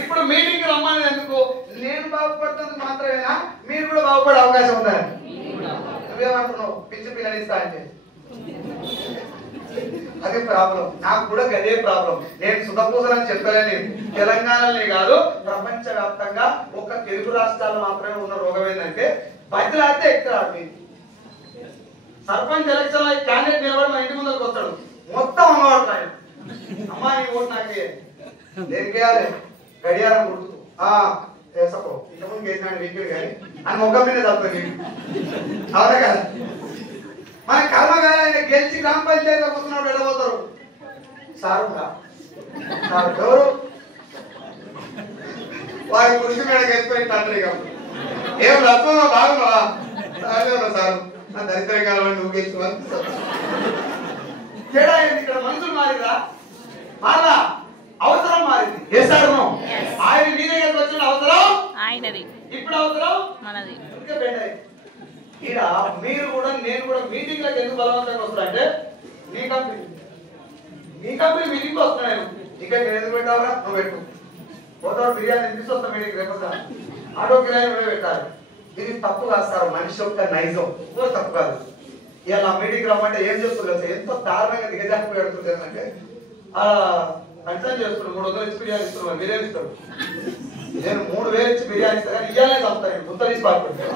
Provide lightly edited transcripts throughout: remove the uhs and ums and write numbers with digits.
ఇప్పుడు మీటింగ్ రమ్మని ఎందుకు? నేను బాగుపడుతుంది మాత్రమేనా, మీరు కూడా బాగుపడే అవకాశం ఉందని. నువ్వేమంటున్నావు? పిచ్చి పిల్లనిస్తా అంటే అదే ప్రాబ్లం. నాకు కూడా అదే ప్రాబ్లం. నేను సుధపూసలని చెప్పలేను. తెలంగాణలోనే కాదు ప్రపంచ వ్యాప్తంగా ఒక్క తెలుగు రాష్ట్రాలు మాత్రమే ఉన్న రోగం ఏంటంటే బయటలాడితే ఎక్కడ ఆడి సర్పంచ్ ఎలక్షన్ లో క్యాండిడేట్ నిలబడి మా ఇంటి ముందుకు వస్తాడు, మొత్తం అమ్మవాడు అమ్మా నీ ఓటు నాకే దేనికేయాలి గడియారం గుర్తు వేసపో ఇంతకుముందు వేసినాడు వీకులు కానీ అని ముఖం మీద తప్పదు. అవునా కదా? మన కర్మగారు ఆయన గెలిచి గ్రామ పంచాయతీలో కూర్చున్నాడు వెళ్ళబోతారు. సారు సార్ ఎవరు వారి కృషి మీద గెలిచిపోయింది ఇక ఏం రత్నంలో బాగున్నావా సార్ నా దరిద్రం కావాలని నువ్వు గెలిచి తేడా ఏంటి? ఇక్కడ మనుషులు మారిరా మారా అవసరం మారింది. ఆయన నీ దగ్గరకు వచ్చిన అవసరం ఆయనది, ఇప్పుడు అవసరం మనది. ఇక్కడ మీరు కూడా నేను కూడా మీటింగ్లకు ఎందుకు బలవంతంగా వస్తారంటే మీ కంపెనీ మీటింగ్ వస్తున్నా నేను ఇంకా ఎందుకు పెట్టావరా నువ్వు పెట్టు పోతావు బిర్యానీ తినిపిస్తూ వస్తా మీటింగ్ రేపు ఆటో కిరాయి నువ్వే పెట్టాలి. ఇది తప్పు కాదు సార్, మనిషి యొక్క నైజం కూడా తప్పు కాదు. ఇలా మీటింగ్ రమ్మంటే ఏం చేస్తుంది ఎంతో దారుణంగా దిగజారి పెడుతుంది అంటే కన్సల్ట్ చేస్తున్నాడు 300 ఇచ్చి బిర్యానీ ఇస్తున్నాడు, మీరేమి ఇస్తారు? నేను 3000 ఇచ్చి బిర్యానీ ఇస్తా కానీ ఇయ్యాలనే చంపుతాను గుంత తీసి పారిపోతాను.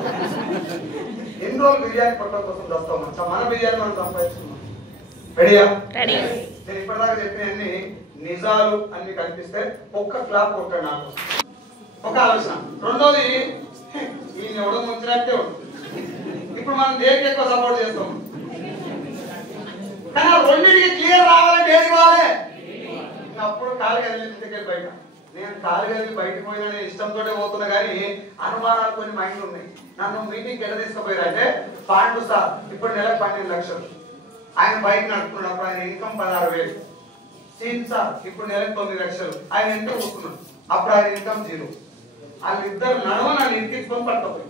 ఎన్ని రోజులు బిర్యానీ పట్టడం కోసం వస్తాం మన బిర్యానీ మనం సంపాదిస్తున్నాం. రెడీయా? నేను ఇప్పటిదాకా చెప్పినవన్నీ నిజాలు అన్ని కనిపిస్తే ఒక్క క్లాప్ కొట్టాడు నాకు ఒక ఆలోచన. రెండోది ఈయన ఎవడో ముంచినట్టే ఉంటుంది. ఇప్పుడు మనం దేనికి ఎక్కువ సపోర్ట్ చేస్తాం కానీ రెండింటికి క్లియర్ రావాలంటే ఏది కావాలి? అప్పుడు కాలు కదిలి బయట నేను కాలు కదిలి బయటకు పోయినా నేను ఇష్టంతో పోతున్నా కానీ అనుమానాలు కొన్ని మైండ్ ఉన్నాయి. నన్ను మీటింగ్ ఎక్కడ తీసుకుపోయారంటే పాండు సార్ ఇప్పుడు నెలకు 12 లక్షలు ఆయన బైక్ నడుపుతున్నప్పుడు ఆయన ఇన్కమ్ 16,000. సీన్ సార్ ఇప్పుడు నెలకు 9 లక్షలు ఆయన ఎంత కూర్చున్నాడు అప్పుడు ఆయన ఇన్కమ్ 0. వాళ్ళిద్దరు నడవ నన్ను ఇంటికి పట్టుకోపోయి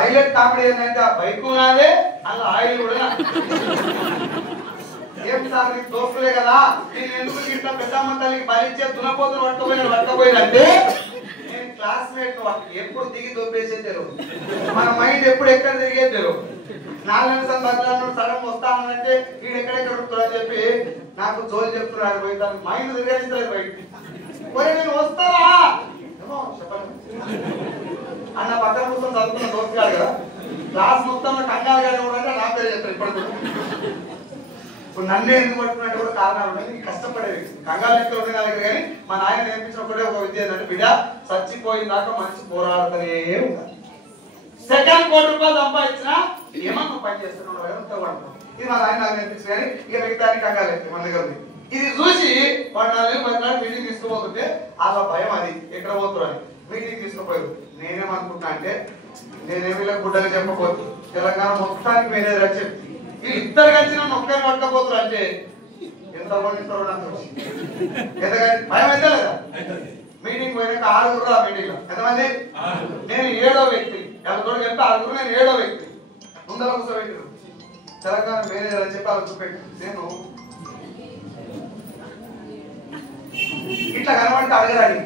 హైలైట్ కామెడీ ఏంటంటే ఆ బైక్ నాదే అలా ఆయిల్ కూడా ఏం సార్ నీకు దోస్తులే కదా నేను ఎందుకు ఇంట్లో పెద్దమ్మ తల్లికి బలిచ్చే దునపోతులు పట్టుకోపోయినంటే నేను క్లాస్మేట్ వాటికి ఎప్పుడు దిగి దొబ్బేసే తెలు మన మైండ్ ఎప్పుడు ఎక్కడ తిరిగే తెలు 4 నిమిషాలు బదులు సగం వస్తానంటే వీడు ఎక్కడెక్కడ అని చెప్పి నాకు జోలు చెప్తున్నాడు పోయి దానికి మైండ్ తిరిగేస్తారు బయటికి నేను వస్తారా అన్న పక్కన కూర్చొని చదువుకున్న దోస్తు కాదు కదా క్లాస్ మొత్తం కంగారు గానే ఉండాలంటే నా పేరు చెప్తారు ఇప్పటికీ. ఇప్పుడు నన్నే ఎందుకు పట్టుకున్నట్టు కూడా కారణాలు ఉన్నాయి. కష్టపడేవి కంగారు లెక్క ఉండే నా దగ్గర కానీ మా నాయన నేర్పించిన ఒకటే ఒక విద్య ఏంటంటే బిడ్డ చచ్చిపోయిన దాకా మనిషి పోరాడుతూనే ఉండాలి. సెకండ్ ₹1,00,00,000 సంపాదించినా ఏమన్నా పని చేస్తున్నాడు ఇది మా నాయన నాకు నేర్పించింది కానీ ఇక మిగతానికి కంగారు లెక్క మన దగ్గర ఉంది. ఇది చూసి వాడు 4 నెలలు మీటింగ్ తీసుకుపోతుంటే అలా భయం అది ఎక్కడ పోతున్నాను మీటింగ్ తీసుకుపోయారు. నేనేమనుకుంటున్నా అంటే నేనేమి గుడ్డలు చెప్పకపోతు తెలంగాణ మొత్తానికి మేనేజర్ అని చెప్పి వీళ్ళు ఇద్దరు కలిసి నన్ను ఒక్కరిని పట్టకపోతున్నారు అంటే ఎంత పండిస్తారో నాకు ఎందుకంటే భయం అయితే లేదా? మీటింగ్ పోయినాక 6 ఆ మీటింగ్ లో ఎంతమంది? నేను 7వ వ్యక్తి. ఎవరితో కలిపి 6 నేను 7వ వ్యక్తి. ముందర కూర్చోబెట్టారు తెలంగాణ మేనేజర్ అని చెప్పి అలా చూపెట్టి నేను ఇట్లా కనబడితే అడగరాని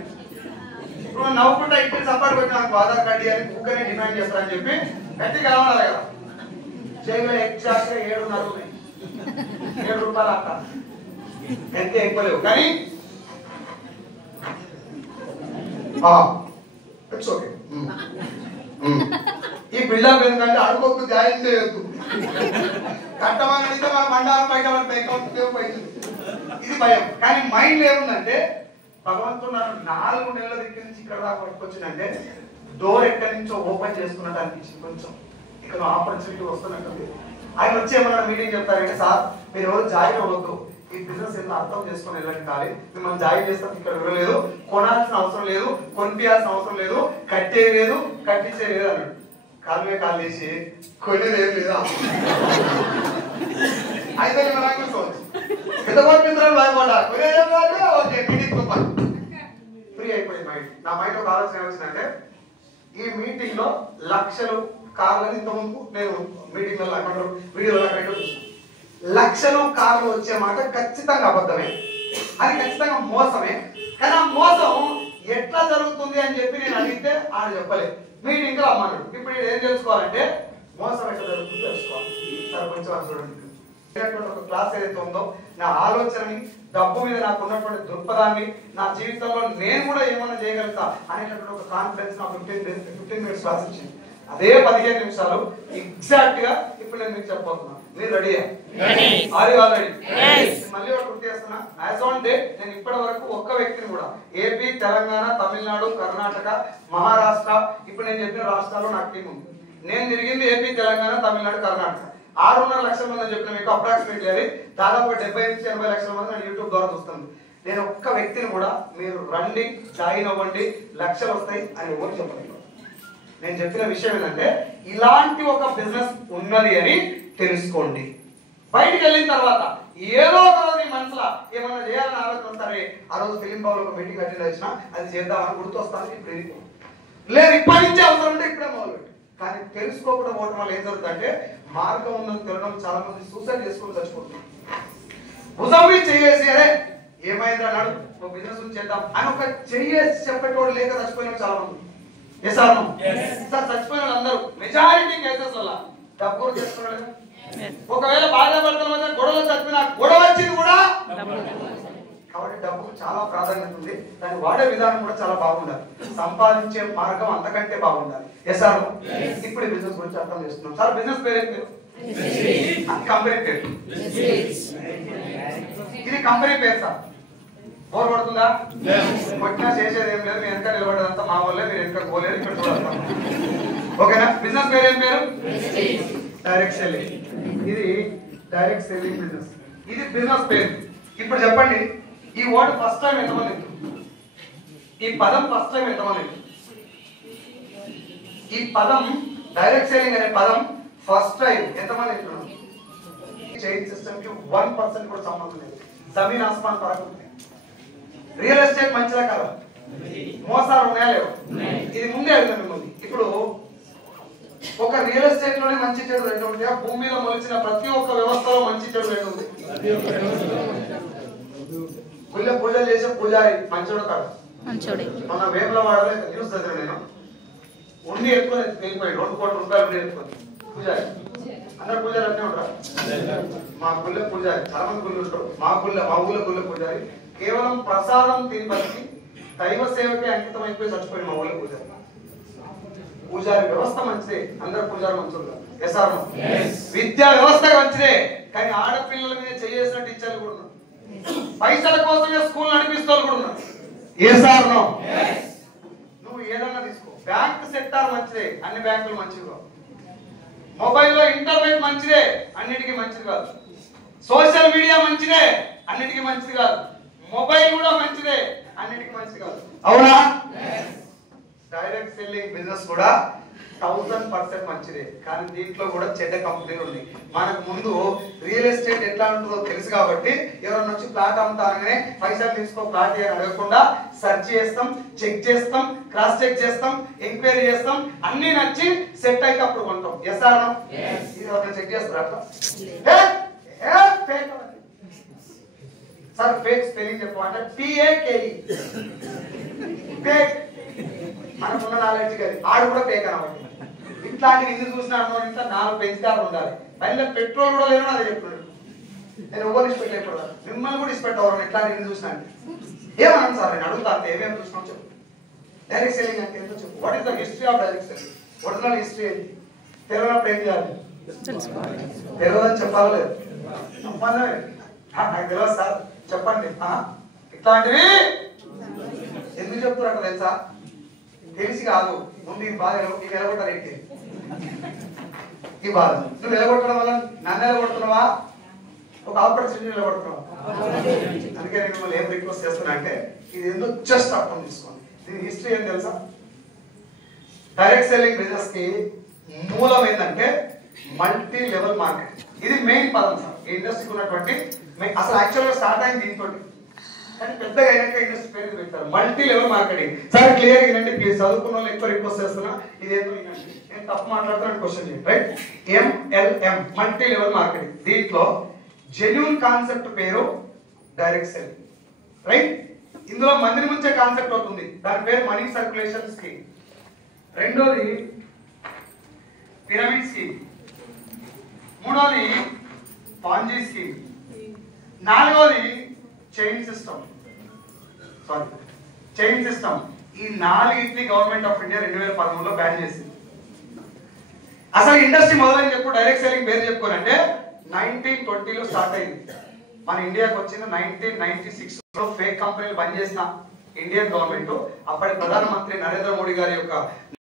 ఇప్పుడు నవ్వుకుంటా ఇంటికి సపోర్ట్ పెట్టిన ఆధార్ కార్డు అని బుక్కనే డిమాండ్ చేస్తారని చెప్పి గట్టి కలవాలి కదా. చేయగా ఎగ్జాక్ట్ 7.5 ఉన్నాయి. ₹7 అక్క ఎంత ఎక్కువ లేవు కానీ ఇట్స్ ఓకే. ఈ బిల్డప్ ఎందుకంటే అడుగుకు జాయిన్ చేయొద్దు కట్టమని మన మండలం బయట అకౌంట్ ఇది భయం. కానీ మైండ్ ఏముందంటే భగవంతుడు నన్ను 4 నెలల దగ్గర నుంచి ఇక్కడ దాకా పట్టుకొచ్చిందంటే డోర్ ఎక్కడి నుంచో ఓపెన్ చేసుకున్నట్టు అనిపించింది. కొంచెం ఇక్కడ ఆపర్చునిటీ వస్తున్నట్టుంది. ఆయన వచ్చి ఏమన్నా మీటింగ్ చెప్తారంటే సార్ మీరు ఎవరు జాయిన్ అవ్వద్దు ఈ బిజినెస్ ఏదో అర్థం చేసుకుని వెళ్ళండి కానీ మిమ్మల్ని జాయిన్ చేస్తాం ఇక్కడ ఇవ్వలేదు కొనాల్సిన అవసరం లేదు కొనిపించాల్సిన అవసరం లేదు కట్టే లేదు కట్టించే లేదు అన్నాడు. కాలువే కాలు వేసి కొనేది ఏం లేదా అయితే ఫ్రీ అయిపోయింది మైండ్. నా మైండ్ ఒక ఆలోచన ఏమొచ్చిందంటే ఈ మీటింగ్ లో లక్షలు కార్లని ఇంతకుముందు నేను మీటింగ్ లో వీడియోలో లక్షలు కార్లు వచ్చే మాట ఖచ్చితంగా అబద్ధమే. అది ఖచ్చితంగా మోసం. ఎట్లా జరుగుతుంది అని చెప్పి నేను అడిగితే ఆయన చెప్పలేదు. మీటింగ్ రమ్మన్నాడు. ఇప్పుడు ఏం తెలుసుకోవాలంటే మోసం ఎట్లా జరుగుతుందో తెలుసుకోవాలి. సార్ కొంచెం చూడండి, ఒక క్లాస్ ఏదైతే ఉందో నా ఆలోచనని, డబ్బు మీద నాకు ఉన్నటువంటి దృక్పథాన్ని, నా జీవితంలో నేను కూడా ఏమన్నా చేయగలుగుతా అనేటటువంటి ఒక కాన్ఫిడెన్స్ నా 15 minutes క్లాస్ ఇచ్చింది. అదే 15 నిమిషాలు ఎగ్జాక్ట్ గా ఇప్పుడు నేను మీకు చెప్పబోతున్నాను. మీరు రెడీయా? ఆల్రెడీ మళ్ళీ ఒకటి గుర్తు చేస్తున్నా. యాజ్ ఆన్ డే నేను ఇప్పటి వరకు ఒక్క వ్యక్తిని కూడా ఏపీ, తెలంగాణ, తమిళనాడు, కర్ణాటక, మహారాష్ట్ర, ఇప్పుడు నేను చెప్పిన రాష్ట్రాల్లో నాకు టీం ఉంది. నేను తిరిగింది ఏపీ, తెలంగాణ, తమిళనాడు, కర్ణాటక. 6.5 లక్షల మంది చెప్పిన మీకు అప్రాక్సిమేట్లీ అది దాదాపు 70 నుంచి 80 లక్షల మంది నేను యూట్యూబ్ ద్వారా చూస్తాను. నేను ఒక్క వ్యక్తిని కూడా మీరు రండి, జాయిన్ అవ్వండి, లక్షలు వస్తాయి అని ఎవరు చెప్పలేదు. నేను చెప్పిన విషయం ఏంటంటే ఇలాంటి ఒక బిజినెస్ ఉన్నది అని తెలుసుకోండి. బయటికి వెళ్ళిన తర్వాత ఏదో ఒక రోజు ఈ మనసులో ఏమన్నా చేయాలని ఆలోచన సరే, ఆ రోజు ఫిలిం బాబులో ఒక మీటింగ్ అటెండ్ చేసినా అది చేద్దామని గుర్తొస్తాను. ఇప్పుడు లేదు, ఇప్పటి నుంచే అవసరం ఉంటే ఇప్పుడే మొదలుపెట్టి. కానీ తెలుసుకోకుండా పోవటం వల్ల ఏం జరుగుతుందంటే మార్గం ఉందని తెలియడం చాలా మంది సూసైడ్ చేసుకుని చచ్చిపోతున్నారు. భుజం చేసి అరే ఏమైంది అన్నాడు, ఒక బిజినెస్ నుంచి చేద్దాం అని ఒక చేసి చెప్పేటోడు లేక చచ్చిపోయిన చాలా మంది. సార్ చచ్చిపోయిన వాళ్ళందరూ మెజారిటీ కేసెస్ వల్ల డబ్బు చేసుకున్నాడు. ఒకవేళ భార్యాభర్తల మధ్య గొడవలు చచ్చిపోయిన గొడవ వచ్చింది కూడా కాబట్టి డబ్బుకు చాలా ప్రాధాన్యత ఉంది. దాన్ని వాడే విధానం కూడా చాలా బాగుండాలి. సంపాదించే మార్గం అంతకంటే బాగుండాలి. సార్ ఇప్పుడు బిజినెస్ గురించి అర్థం చేస్తున్నాం. సార్ బిజినెస్ పేరు ఏంటి? కంపెనీ పేరు. ఇది కంపెనీ పేరు సార్. బోర్ పడుతుందా? కొట్టినా చేసేది ఏం లేదు. మీ వెనక నిలబడేదంతా మా వాళ్ళే, మీరు వెనక పోలేదు. ఇక్కడ చూడాలి. ఓకేనా? బిజినెస్ పేరు ఏం పేరు? Direct selling. ఇది డైరెక్ట్ సెల్లింగ్ బిజినెస్. ఇది బిజినెస్ పేరు. ఇప్పుడు చెప్పండి, ఈ వర్డ్ ఫస్ట్ టైం ఎంతమంది? ఈ పదం ఫస్ట్ టైం ఎంతమంది? ఈ పదం డైరెక్ట్ సెల్లింగ్ అనే పదం ఫస్ట్ టైం ఎంతమంది? చైన్ సిస్టమ్ కి 1% కూడా సంబంధం లేదు. జమీన్ ఆస్మాన్ ఫరక్ ఉంది. రియల్ ఎస్టేట్ మంచిదా కదా? మోసాలు ఉన్నాయా లేవు? ఇది ముందే అడిగిన మిమ్మల్ని. ఇప్పుడు ఒక రియల్ ఎస్టేట్ లోనే మంచి చెడు రెండు ఉంటాయా? భూమి మీద మొలిచిన ప్రతి ఒక్క వ్యవస్థలో మంచి చెడు రెండు ఉంది. గుళ్ళ పూజలు చేసే పూజారి మంచోడు కాదు? మన వేములవాడలో న్యూస్ చదివా నేను. ఉండి ఎక్కువ వెళ్ళిపోయాడు. 2 కోట్ల రూపాయలు ఉండి ఎక్కువ పూజారి. అందరు పూజారి అట్నే ఉంటారు. మా గుళ్ళ పూజారి చాలా మంది గుళ్ళు ఉంటారు. మా ఊళ్ళో గుళ్ళ పూజారి కేవలం ప్రసాదం తిని బతికి దైవ సేవకే అంకితం అయిపోయి చచ్చిపోయిన మా ఊళ్ళో పూజారి. పూజారి వ్యవస్థ మంచిదే, అందరు పూజారి మంచిది. విద్యా వ్యవస్థ మంచిదే, కానీ ఆడపిల్లల మీద చేసిన టీచర్లు కూడా ఉన్నారు. పైసల కోసమే స్కూల్ నడిపిస్తూ కూడా ఉన్నారు. నువ్వు ఏదన్నా తీసుకో. బ్యాంక్ సెక్టార్ మంచిదే, అన్ని బ్యాంకులు మంచివి కావు. మొబైల్లో ఇంటర్నెట్ మంచిదే, అన్నిటికీ మంచిది కాదు. సోషల్ మీడియా మంచిదే, అన్నిటికీ మంచిది కాదు. మొబైల్ కూడా మంచిదే, అన్నిటికీ మంచిది కాదు. అవునా? డైరెక్ట్ సెల్లింగ్ బిజినెస్ కూడా 1000% మంచిదే, కానీ దీంట్లో కూడా చెడ్డ కంపెనీలు ఉన్నాయి. మనకు ముందు రియల్ ఎస్టేట్ ఎట్లా ఉంటుందో తెలుసు కాబట్టి ఎవరన్నా వచ్చి ప్లాట్ అమ్ముతారనే పైసలు తీసుకో ప్లాట్ అని అడగకుండా సెర్చ్ చేస్తాం, చెక్ చేస్తాం, క్రాస్ చెక్ చేస్తాం, ఎంక్వైరీ చేస్తాం, అన్ని నచ్చి సెట్ అయితే అప్పుడు కొంటాం. చెక్ చేస్తారా? సార్ ఫేక్ స్పెల్లింగ్ చెప్పమంటే PAKE. ఫేక్. మనకున్న నాలెడ్జ్ కాదు, ఆడు కూడా ఫేక్ అనమాట. ఇట్లాంటివి ఎందుకు చూసినా అన్నో ఇంత 4 పెంచుతారు ఉండాలి. పైన పెట్రోల్ కూడా లేదని అదే చెప్తున్నాడు. నేను ఎవరు ఇష్టపెట్టలేదు, మిమ్మల్ని కూడా ఇష్టపెట్టవరు. ఇట్లాంటి ఎందుకు చూసినా అంటే ఏమన్నా సార్ నేను అడుగుతా అంటే ఏమేమి చూసినావు చెప్పు. డైరెక్ట్ సెల్లింగ్ అంటే ఎంతో చెప్పు. What is the history of direct selling? Original history ఏంటి? తెలియనప్పుడు ఏం చేయాలి? తెలియదని చెప్పాలి. లేదు నాకు తెలియదు సార్ చెప్పండి. ఇట్లాంటివి ఎందుకు చెప్తున్నారు తెలుసా? తెలిసి కాదు. ముందు ఈ బాధ నీకు ఎలగొట్టారు ఏంటి? ఈ బాధ నువ్వు ఎలగొట్టడం వల్ల నన్ను ఎలగొడుతున్నావా, ఒక ఆపర్చునిటీ నిలబడుతున్నావా? అందుకే నేను మిమ్మల్ని ఏం రిక్వెస్ట్ చేస్తున్నా అంటే ఇది ఎందుకు జస్ట్ అర్థం తీసుకోండి. దీని హిస్టరీ ఏం తెలుసా? డైరెక్ట్ సెల్లింగ్ బిజినెస్ కి మూలం ఏంటంటే మల్టీ లెవెల్ మార్కెట్. ఇది మెయిన్ పదం సార్ ఈ ఇండస్ట్రీకి ఉన్నటువంటి. అసలు యాక్చువల్గా స్టార్ట్ అయింది దీంతో, కానీ పెద్దగా అయినాక ఇండస్ట్రీ పేరు పెట్టారు multi level marketing. Sir clear వినండి ప్లీజ్. చదువుకున్న వాళ్ళు ఎక్కువ రిక్వెస్ట్ చేస్తున్నా, ఇదేంటో వినండి. నేను తప్పు మాట్లాడుతున్నాను క్వశ్చన్ చేయండి. Right? MLM multi level marketing. దీంట్లో జెన్యూన్ కాన్సెప్ట్ పేరు డైరెక్ట్ సెల్లింగ్. రైట్? ఇందులో మందిని ముంచే కాన్సెప్ట్ అవుతుంది, దాని పేరు మనీ సర్క్యులేషన్ స్కీమ్. రెండోది పిరమిడ్ స్కీమ్. మూడోది పాంజీ స్కీమ్. నాలుగోది చైన్ సిస్టమ్. ఈ నాలుగిటిని గవర్నమెంట్ ఆఫ్ ఇండియా 2013లో బ్యాన్ చేసింది. అసలు ఇండస్ట్రీ మొదలైన చెప్పు డైరెక్ట్ సెల్లింగ్ పేరు చెప్పుకోనంటే 1920లో స్టార్ట్ అయింది. మన ఇండియాకి వచ్చిన 1996లో ఫేక్ కంపెనీలు బంద్ చేసిన ఇండియన్ గవర్నమెంట్ అప్పటి ప్రధానమంత్రి నరేంద్ర మోడీ గారి యొక్క